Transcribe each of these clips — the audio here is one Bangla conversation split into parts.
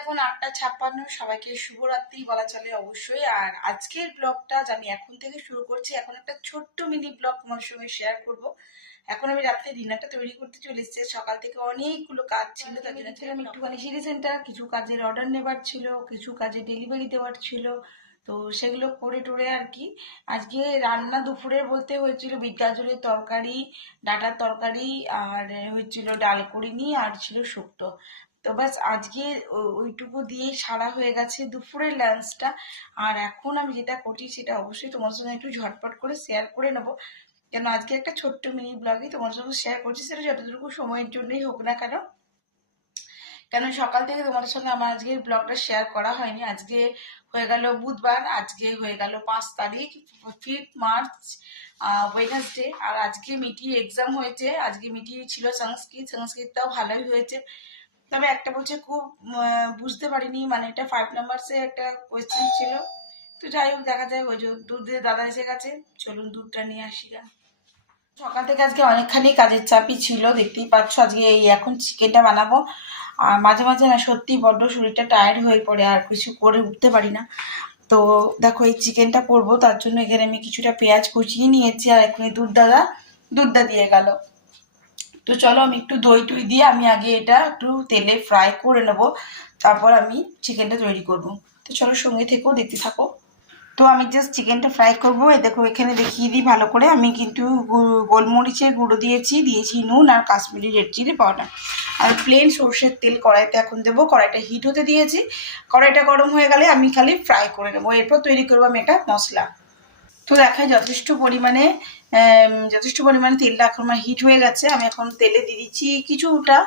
এখন ৮টা ৫৬। সবাইকে শুভরাত্রি বলা চলে অবশ্যই। আর আজকের ব্লগটা আমি এখন থেকে শুরু করছি। এখন একটা ছোট্ট মিনি ব্লগ তোমার সঙ্গে শেয়ার করব। এখন আমি রাত্রে ডিনারটা তৈরি করতে চলে এসেছি। সকাল থেকে অনেকগুলো কাজ ছিল, তার জন্য ছিলাম একটুখানি সিটি সেন্টার। কিছু কাজের অর্ডার নেবার ছিল, কিছু কাজে ডেলিভারি দেওয়ার ছিল, তো সেগুলো করে টোরে আর কি। আজকে রান্না দুপুরে বলতে হয়েছিল বিট গাজরের তরকারি, ডাঁটার তরকারি, আর হয়েছিল ডাল করিনি, আর ছিল শুক্তো। তো ব্যাস আজকে ওইটুকু দিয়েই সারা হয়ে গেছে দুপুরের লাঞ্চটা। আর এখন আমি যেটা করছি সেটা অবশ্যই তোমার সঙ্গে একটু ঝটপট করে শেয়ার করে নেবো, কেন আজকে একটা ছোট্ট মিনি ব্লগই তোমার সঙ্গে শেয়ার করছি। সেটা যতটুকু সময়ের জন্যই হোক না কেন, কেন সকাল থেকে তোমাদের সঙ্গে আমার আজকের ব্লগটা শেয়ার করা হয়নি। আজকে হয়ে গেল বুধবার, আজকে হয়ে গেল 5 তারিখ, 5 মার্চ, ওয়েডনেসডে। আর আজকে মিটির এক্সাম হয়েছে। আজকে মিটি ছিল সংস্কৃতটাও ভালোই হয়েছে। তবে একটা বলছে খুব বুঝতে পারিনি, মানে এটা 5 নাম্বারসে একটা কোয়েশ্চেন ছিল। তো যাই হোক, দেখা যায়। ওই যে দুধ দিয়ে দাদা এসে গেছে, চলুন দুধটা নিয়ে আসি গা। সকাল থেকে আজকে অনেকখানি কাজের চাপই ছিল, দেখতেই পাচ্ছ। আজকে এই এখন চিকেনটা বানাবো। আর মাঝে মাঝে না সত্যি বড্ড শরীরটা টায়ার্ড হয়ে পড়ে, আর কিছু করে উঠতে পারি না। তো দেখো এই চিকেনটা করবো, তার জন্য এখানে আমি কিছুটা পেঁয়াজ কুচিয়ে নিয়েছি, আর এখানে দুধটা দিয়ে গেল। তো চলো আমি একটু দই টই দিয়ে আমি আগে এটা একটু তেলে ফ্রাই করে নেবো, তারপর আমি চিকেনটা তৈরি করব। তো চলো সঙ্গে থেকো, দেখতে থাকো। তো আমি জাস্ট চিকেনটা ফ্রাই করবো। দেখো এখানে দেখিয়ে দিই ভালো করে, আমি কিন্তু গোলমরিচের গুঁড়ো দিয়েছি নুন আর কাশ্মীরি রেড চিলি পাউডার, আর প্লেন সর্ষের তেল কড়াইতে এখন দেবো। কড়াইটা হিট হতে দিয়েছি। কড়াইটা গরম হয়ে গেলে আমি খালি ফ্রাই করে নেবো, এরপর তৈরি করবো আমি একটা মশলা। তো দেখায় যথেষ্ট পরিমাণে তেলটা এখন আমার হিট হয়ে গেছে। আমি এখন তেলে দিয়ে দিচ্ছি কিছুটা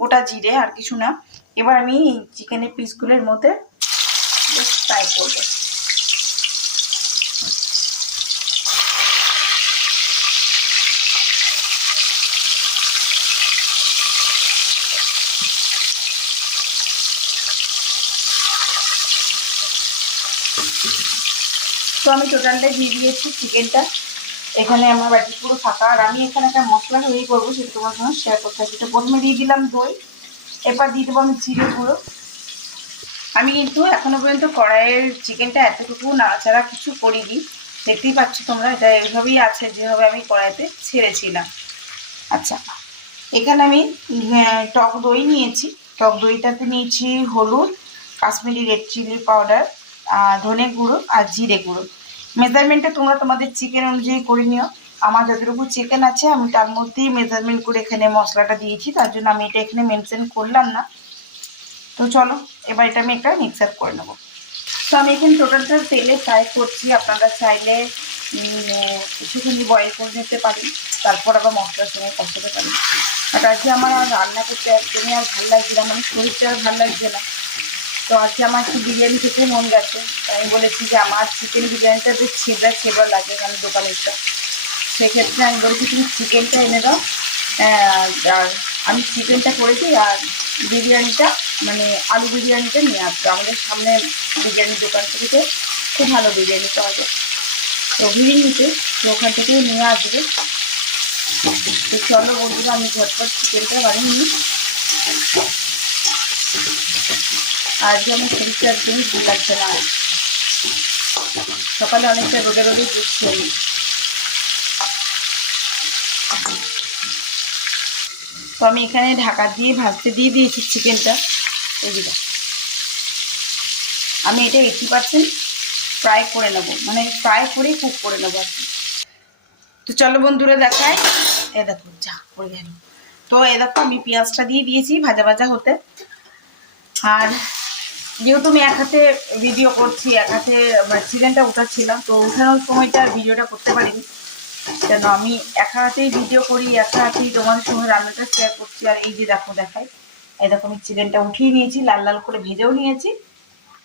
গোটা জিরে, আর কিছু না। এবার আমি চিকেনের পিসগুলোর মধ্যে ফ্রাই করবো। তো আমি টোটালটাই দিয়ে দিয়েছি চিকেনটা। এখানে আমার বাড়ি পুরো ফাঁকা। আর আমি এখানে একটা মশলা তৈরি করবো, সেটা তোমার সঙ্গে শেয়ার করতে হবে। সেটা প্রথমে দিয়ে দিলাম দই, এরপর দিয়ে দেবো আমি জিরে গুঁড়ো। আমি কিন্তু এখনো পর্যন্ত কড়াইয়ের চিকেনটা এতটুকু নাড়াচাড়া কিছু করিনি, দেখতেই পাচ্ছ তোমরা। এটা এইভাবেই আছে যেভাবে আমি কড়াইতে ছেড়েছিলাম। আচ্ছা, এখানে আমি টক দই নিয়েছি। টক দইটাতে নিয়েছি হলুদ, কাশ্মীরি রেড চিলি পাউডার, ধনে গুঁড়ো আর জিরে গুঁড়ো। মেজারমেন্টটা তোমরা তোমাদের চিকেন অনুযায়ী করে নিও। আমার যতটুকু চিকেন আছে আমি তার মধ্যেই মেজারমেন্ট করে এখানে মশলাটা দিয়েছি, তার জন্য আমি এটা এখানে মেনশন করলাম না। তো চলো এবার এটা আমি একটা মিক্সার করে নেবো। তো আমি এখানে টোটালটা তেলে ফ্রাই করছি। আপনারা চাইলে কিছুখানি বয়েল করে নিতে পারি, তারপর আবার মশলার সঙ্গে কষাতে পারি। আর আজকে আমার আর রান্না করতে একদমই আর ভালো লাগছে না, মানে শরীরটা আর ভালো লাগছে না। তো আজকে আমার একটু বিরিয়ানি খেতে মন গেছে। আমি বলেছি যে আমার চিকেন বিরিয়ানিটা বেশ ছেঁড়া লাগে, মানে দোকানেরটা। সেক্ষেত্রে আমি বলেছি তুমি চিকেনটা এনে দাও, আর আমি চিকেনটা করেছি, আর বিরিয়ানিটা মানে আলু বিরিয়ানিটা নিয়ে আসবো। আমাদের সামনে বিরিয়ানির দোকান থেকে খুব ভালো বিরিয়ানি পাওয়া যায়, তো বিরিয়ানিতে, তো ওখান থেকেই নিয়ে আসবে। তো চলো বন্ধুরা, আমি ঝটপট চিকেনটা বানিয়ে নিই। আর যে আমার শরীরটা একদমই ভালো লাগছে না, সকালে অনেকটা রোদে বৃষ্টি হলো। তো আমি এখানে ঢাকা দিয়ে ভাজতে দিয়ে দিয়েছি চিকেনটা। এদিকে আমি এটা 80% ফ্রাই করে নেবো, মানে ফ্রাই করেই কুক করে নেবো আর কি। তো চলো বন্ধুরা দেখায়, এ দেখো যা করে গেল। তো এ দেখো আমি পেঁয়াজটা দিয়ে দিয়েছি ভাজা ভাজা হতে। আর যেহেতু আমি এক হাতে ভিডিও করছি, এক হাতে চিকেনটা উঠাচ্ছিলাম, তো উঠানোর সময়টা ভিডিওটা করতে পারিনি, কেন আমি এক হাতেই ভিডিও করি, এক হাতেই তোমাদের সঙ্গে রান্নাটা শেয়ার করছি। আর এই যে দেখো দেখাই, এই দেখো আমি চিকেনটা উঠিয়ে নিয়েছি, লাল লাল করে ভেজেও নিয়েছি,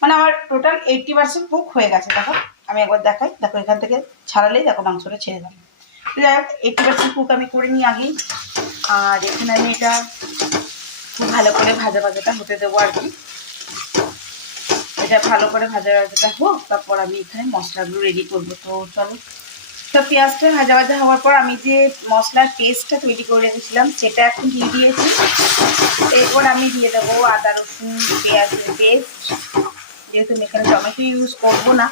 মানে আমার টোটাল 80% কুক হয়ে গেছে। দেখো আমি একবার দেখাই, দেখো এখান থেকে ছাড়ালেই দেখো মাংসটা ছেড়ে যাবে। যাই হোক 80% কুক আমি করে নিই আগেই। আর এখানে আমি এটা খুব ভালো করে ভাজাটা হতে দেবো আর কি। এটা ভালো করে ভাজাটা হোক, তারপর আমি এখানে মশলাগুলো রেডি করবো। তো চলো তো পেঁয়াজটা ভাজা ভাজা হওয়ার পর আমি যে মশলার পেস্টটা তৈরি করে রেখেছিলাম সেটা এখন দিয়ে দিয়েছি। এরপর আমি দিয়ে দেবো আদা রসুন পেঁয়াজের পেস্ট। যেহেতু আমি এখানে টমেটো ইউজ করবো না,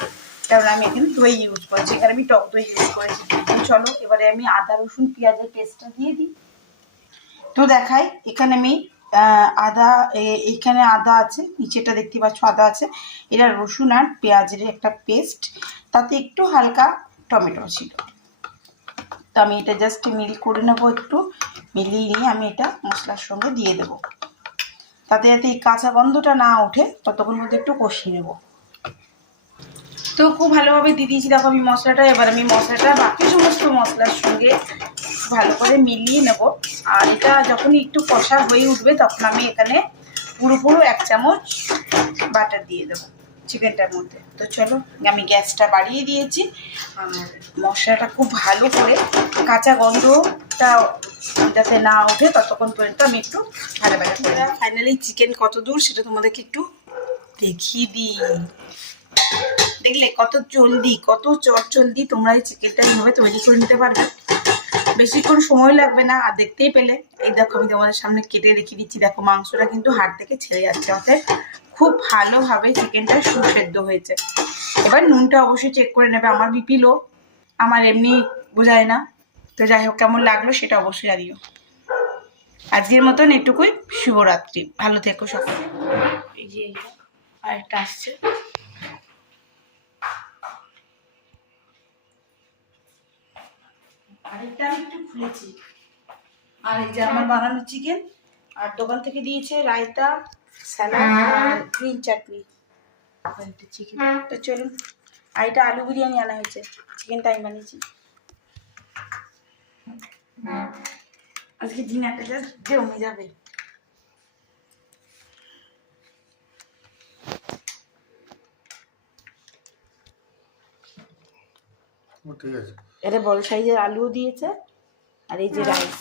কারণ আমি এখানে দই ইউজ করেছি, এখানে আমি টক দই ইউজ করেছি। চলো এবারে আমি আদা রসুন পেঁয়াজের পেস্টটা দিয়ে দিই। তো দেখাই, এখানে আমি আদা, এইখানে আদা আছে, নিচেটা দেখতে পাচ্ছ আদা আছে, এটা রসুন আর পেঁয়াজের একটা পেস্ট, তাতে একটু হালকা টমেটো ছিল। তো আমি এটা জাস্ট মিল করে নেবো, একটু মিলিয়ে নিয়ে আমি এটা মশলার সঙ্গে দিয়ে দেবো, তাতে যাতে এই কাঁচা গন্ধটা না ওঠে ততক্ষণ মধ্যে একটু কষিয়ে নেবো। তো খুব ভালোভাবে দিয়ে দিয়েছি দেখো আমি মশলাটা। এবার আমি মশলাটা বাকি সমস্ত মশলার সঙ্গে ভালো করে মিলিয়ে নেব। আর এটা যখনই একটু কষা হয়ে উঠবে তখন আমি এখানে পুরো 1 চামচ বাটার দিয়ে দেবো চিকেনটার মধ্যে। তো চলো আমি গ্যাসটা বাড়িয়ে দিয়েছি, আর মশলাটা খুব ভালো করে কাঁচা গন্ধটা যাতে না ওঠে ততক্ষণ পর্যন্ত আমি একটু ভালো করে। ফাইনালি চিকেন কত দূর সেটা তোমাদেরকে একটু দেখিয়ে দিই। দেখলে কত চটজলদি তোমরা এই চিকেনটা এইভাবে তৈরি করে নিতে পারবে, বেশিক্ষণ সময় লাগবে না। আর দেখতেই পেলে এই দেখো আমি তোমাদের সামনে কেটে রেখে দিচ্ছি, দেখো মাংসটা কিন্তু হাড় থেকে ছেড়ে যাচ্ছে, অর্থাৎ খুব ভালোভাবে চিকেনটা সুসেদ্ধ হয়েছে। এবার নুনটা অবশ্যই চেক করে নেবে, আমার বিপি লো, আমার এমনি বোঝায় না। তো যাই হোক, কেমন লাগলো সেটা অবশ্যই জানিও। আজকের মতন এটুকুই, শুভরাত্রি, ভালো থেকো সকলে। এই যে আরেকটা আসছে, আরেকটা আমি একটু খুলেছি। আর এই যে আমার বানানো চিকেন, আর দোকান থেকে দিয়েছে রায়তা, স্যালাড আর গ্রিন চাটনি। চিকেন তো চলুন, আর এটা আলু বিরিয়ানি আনা হয়েছে, চিকেনটা আমি বানিয়েছি। আজকে ডিনারটা জাস্ট জমে যাবে। ঠিক আছে, এটা বড় সাইজের আলুও দিয়েছে, আর এই যে রাইস।